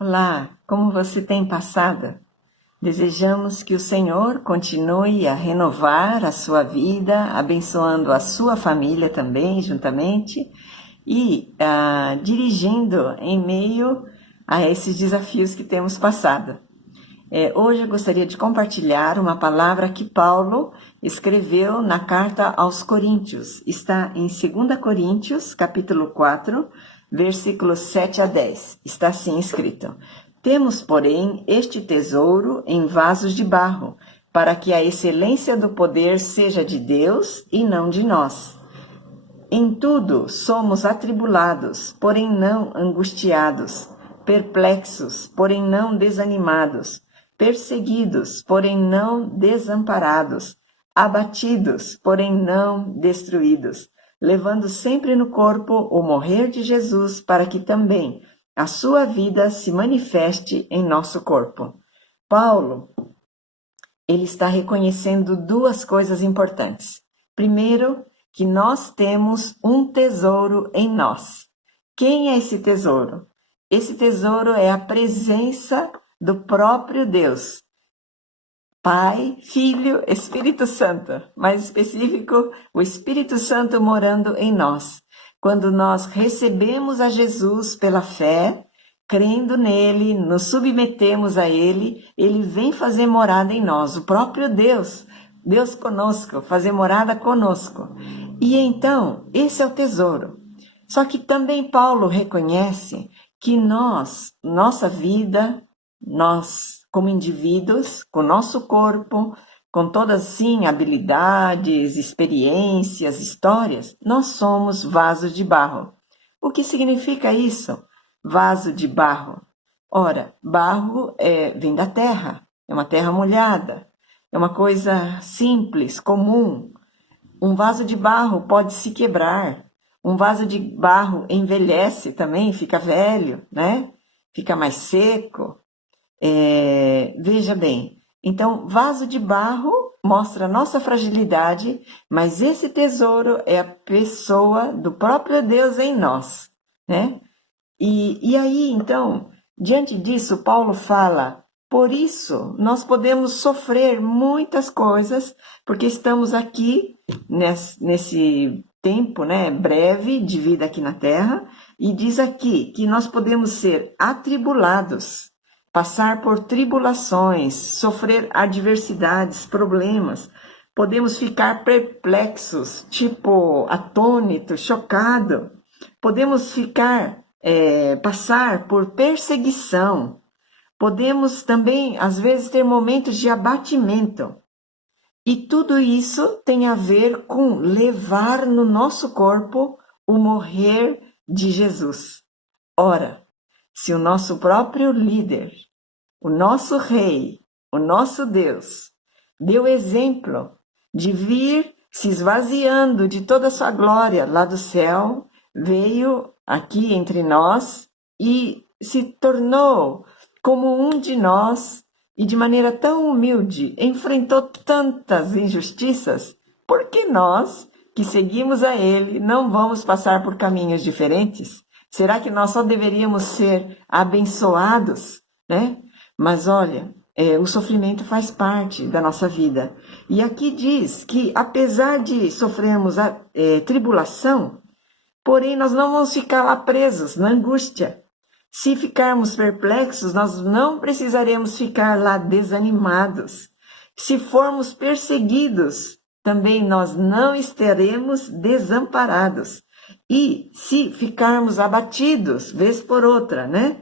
Olá, como você tem passado? Desejamos que o Senhor continue a renovar a sua vida, abençoando a sua família também, juntamente, e dirigindo em meio a esses desafios que temos passado. Hoje eu gostaria de compartilhar uma palavra que Paulo escreveu na carta aos Coríntios. Está em 2 Coríntios, capítulo 4, versículos 7 a 10. Está assim escrito: Temos, porém, este tesouro em vasos de barro, para que a excelência do poder seja de Deus e não de nós. Em tudo somos atribulados, porém não angustiados, perplexos, porém não desanimados, perseguidos, porém não desamparados, abatidos, porém não destruídos, levando sempre no corpo o morrer de Jesus, para que também a sua vida se manifeste em nosso corpo. Paulo, ele está reconhecendo duas coisas importantes. Primeiro, que nós temos um tesouro em nós. Quem é esse tesouro? Esse tesouro é a presença do próprio Deus. Pai, Filho, Espírito Santo. Mais específico, o Espírito Santo morando em nós. Quando nós recebemos a Jesus pela fé, crendo nele, nos submetemos a ele, ele vem fazer morada em nós, o próprio Deus, Deus conosco, fazer morada conosco. E então, esse é o tesouro. Só que também Paulo reconhece que nossa vida, nós como indivíduos, com nosso corpo, com todas sim habilidades, experiências, histórias, nós somos vasos de barro. O que significa isso? Vaso de barro. Ora, barro vem da terra, é uma terra molhada, é uma coisa simples, comum. Um vaso de barro pode se quebrar, um vaso de barro envelhece também, fica velho, né? Fica mais seco. Veja bem, então, vaso de barro mostra a nossa fragilidade, mas esse tesouro é a pessoa do próprio Deus em nós, né? E aí, então, diante disso, Paulo fala: por isso nós podemos sofrer muitas coisas, porque estamos aqui nesse tempo, né, breve de vida aqui na Terra, e diz aqui que nós podemos ser atribulados, passar por tribulações, sofrer adversidades, problemas, podemos ficar perplexos, tipo atônito, chocado, podemos passar por perseguição, podemos também, às vezes, ter momentos de abatimento. E tudo isso tem a ver com levar no nosso corpo o morrer de Jesus. Ora, se o nosso próprio líder, o nosso rei, o nosso Deus, deu exemplo de vir se esvaziando de toda a sua glória lá do céu, veio aqui entre nós e se tornou como um de nós e de maneira tão humilde enfrentou tantas injustiças, por que nós, que seguimos a ele, não vamos passar por caminhos diferentes? Será que nós só deveríamos ser abençoados, né? Mas olha, o sofrimento faz parte da nossa vida. E aqui diz que, apesar de sofrermos tribulação, porém nós não vamos ficar lá presos na angústia. Se ficarmos perplexos, nós não precisaremos ficar lá desanimados. Se formos perseguidos, também nós não estaremos desamparados. E se ficarmos abatidos, vez por outra, né?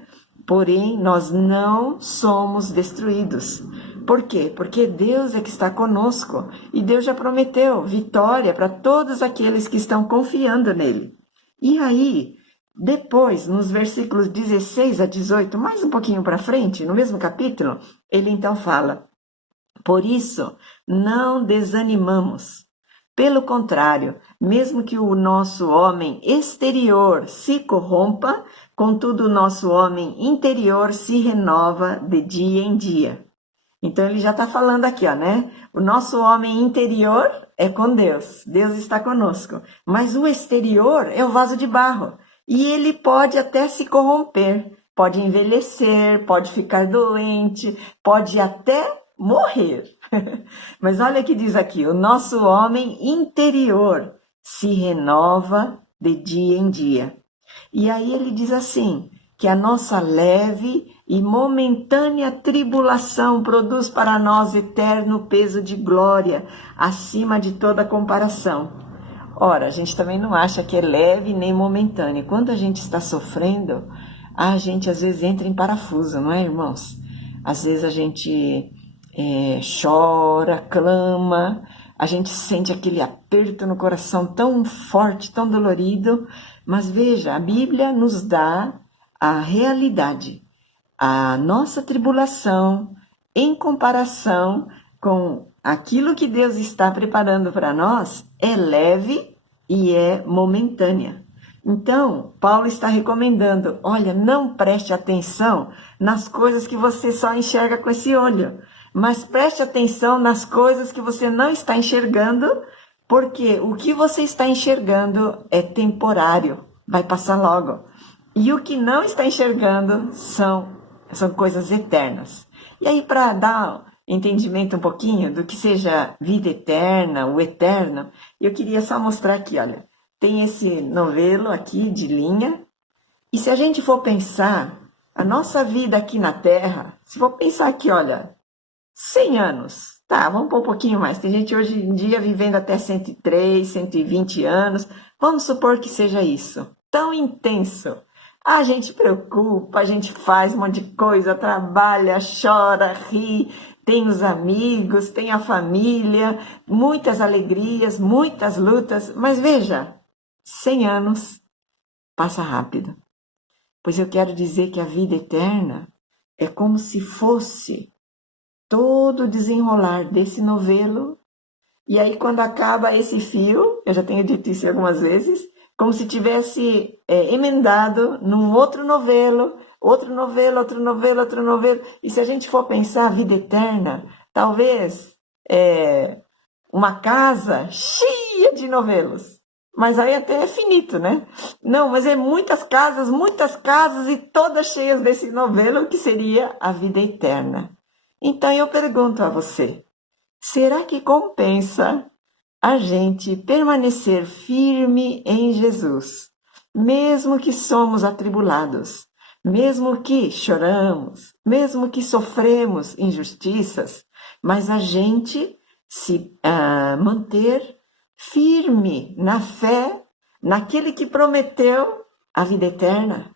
Porém, nós não somos destruídos. Por quê? Porque Deus é que está conosco. E Deus já prometeu vitória para todos aqueles que estão confiando nele. E aí, depois, nos versículos 16 a 18, mais um pouquinho para frente, no mesmo capítulo, ele então fala: por isso, não desanimamos. Pelo contrário, mesmo que o nosso homem exterior se corrompa, contudo o nosso homem interior se renova de dia em dia. Então ele já está falando aqui, ó, né? O nosso homem interior é com Deus, Deus está conosco. Mas o exterior é o vaso de barro e ele pode até se corromper. pode envelhecer, pode ficar doente, pode até morrer. Mas olha o que diz aqui: o nosso homem interior se renova de dia em dia. E aí ele diz assim, que a nossa leve e momentânea tribulação produz para nós eterno peso de glória, acima de toda comparação. Ora, a gente também não acha que é leve nem momentânea. Quando a gente está sofrendo, a gente às vezes entra em parafuso, não é, irmãos? Às vezes a gente chora, clama, a gente sente aquele aperto no coração tão forte, tão dolorido. Mas veja, a Bíblia nos dá a realidade, a nossa tribulação em comparação com aquilo que Deus está preparando para nós é leve e é momentânea. Então, Paulo está recomendando, olha, não preste atenção nas coisas que você só enxerga com esse olho, mas preste atenção nas coisas que você não está enxergando, porque o que você está enxergando é temporário, vai passar logo. E o que não está enxergando são coisas eternas. E aí, para dar entendimento um pouquinho do que seja vida eterna, o eterno, eu queria só mostrar aqui, olha, tem esse novelo aqui de linha, e se a gente for pensar, a nossa vida aqui na Terra, se for pensar aqui, olha, 100 anos, tá, vamos pôr um pouquinho mais, tem gente hoje em dia vivendo até 103, 120 anos, vamos supor que seja isso, tão intenso. A gente preocupa, a gente faz um monte de coisa, trabalha, chora, ri, tem os amigos, tem a família, muitas alegrias, muitas lutas, mas veja, 100 anos passa rápido. Pois eu quero dizer que a vida eterna é como se fosse todo o desenrolar desse novelo, e aí quando acaba esse fio, eu já tenho dito isso algumas vezes, como se tivesse emendado num outro novelo, outro novelo, outro novelo, outro novelo. E se a gente for pensar a vida eterna, talvez uma casa cheia de novelos. Mas aí até é finito, né? Não, mas é muitas casas e todas cheias desse novelo que seria a vida eterna. Então eu pergunto a você, será que compensa a gente permanecer firme em Jesus, mesmo que somos atribulados, mesmo que choramos, mesmo que sofremos injustiças, mas a gente se manter firme na fé, naquele que prometeu a vida eterna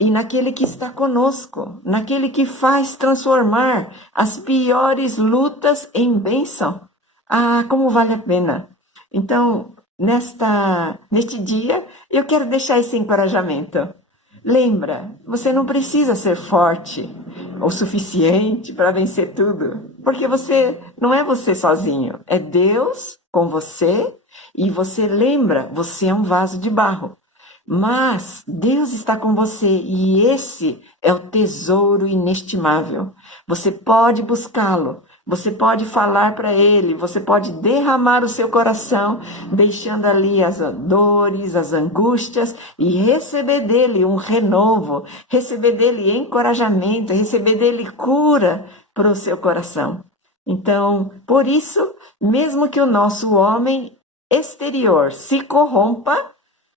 e naquele que está conosco, naquele que faz transformar as piores lutas em bênção. Ah, como vale a pena! Então, neste dia, eu quero deixar esse encorajamento. Lembra, você não precisa ser forte o suficiente para vencer tudo, porque você não é você sozinho, é Deus com você, e você lembra, você é um vaso de barro. Mas Deus está com você e esse é o tesouro inestimável. Você pode buscá-lo, você pode falar para ele, você pode derramar o seu coração, deixando ali as dores, as angústias e receber dele um renovo, receber dele encorajamento, receber dele cura para o seu coração. Então, por isso, mesmo que o nosso homem exterior se corrompa,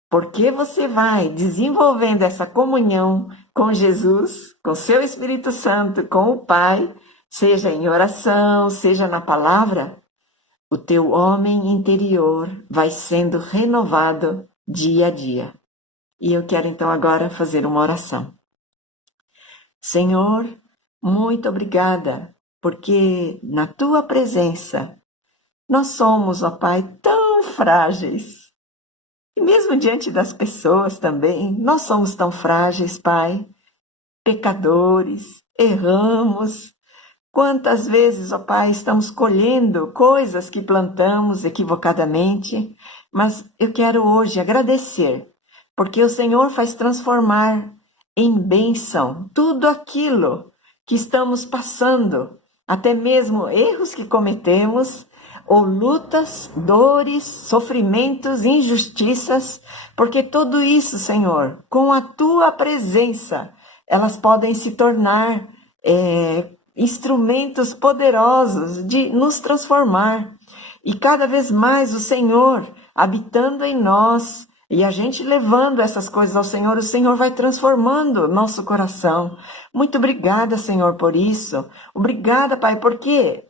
porque você vai desenvolvendo essa comunhão com Jesus, com seu Espírito Santo, com o Pai, seja em oração, seja na palavra, o teu homem interior vai sendo renovado dia a dia. E eu quero então agora fazer uma oração. Senhor, muito obrigada, porque na tua presença nós somos, ó Pai, tão frágeis. E mesmo diante das pessoas também, nós somos tão frágeis, Pai, pecadores, erramos. Quantas vezes, ó Pai, estamos colhendo coisas que plantamos equivocadamente, mas eu quero hoje agradecer, porque o Senhor faz transformar em bênção tudo aquilo que estamos passando, até mesmo erros que cometemos, ou lutas, dores, sofrimentos, injustiças, porque tudo isso, Senhor, com a Tua presença, elas podem se tornar instrumentos poderosos de nos transformar. E cada vez mais o Senhor habitando em nós, e a gente levando essas coisas ao Senhor, o Senhor vai transformando nosso coração. Muito obrigada, Senhor, por isso. Obrigada, Pai, porque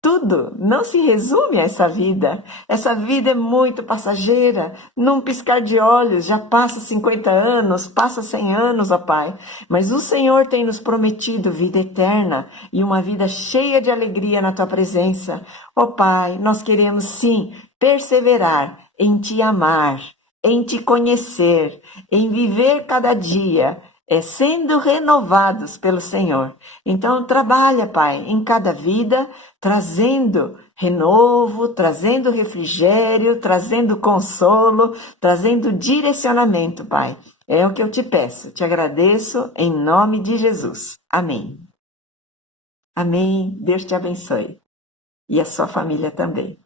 tudo não se resume a essa vida. Essa vida é muito passageira. Num piscar de olhos, já passa 50 anos, passa 100 anos, ó Pai. Mas o Senhor tem nos prometido vida eterna e uma vida cheia de alegria na Tua presença. Ó Pai, nós queremos sim perseverar em Te amar, em Te conhecer, em viver cada dia, sendo renovados pelo Senhor. Então, trabalha, Pai, em cada vida, trazendo renovo, trazendo refrigério, trazendo consolo, trazendo direcionamento, Pai. É o que eu te peço, te agradeço em nome de Jesus. Amém. Amém. Deus te abençoe. E a sua família também.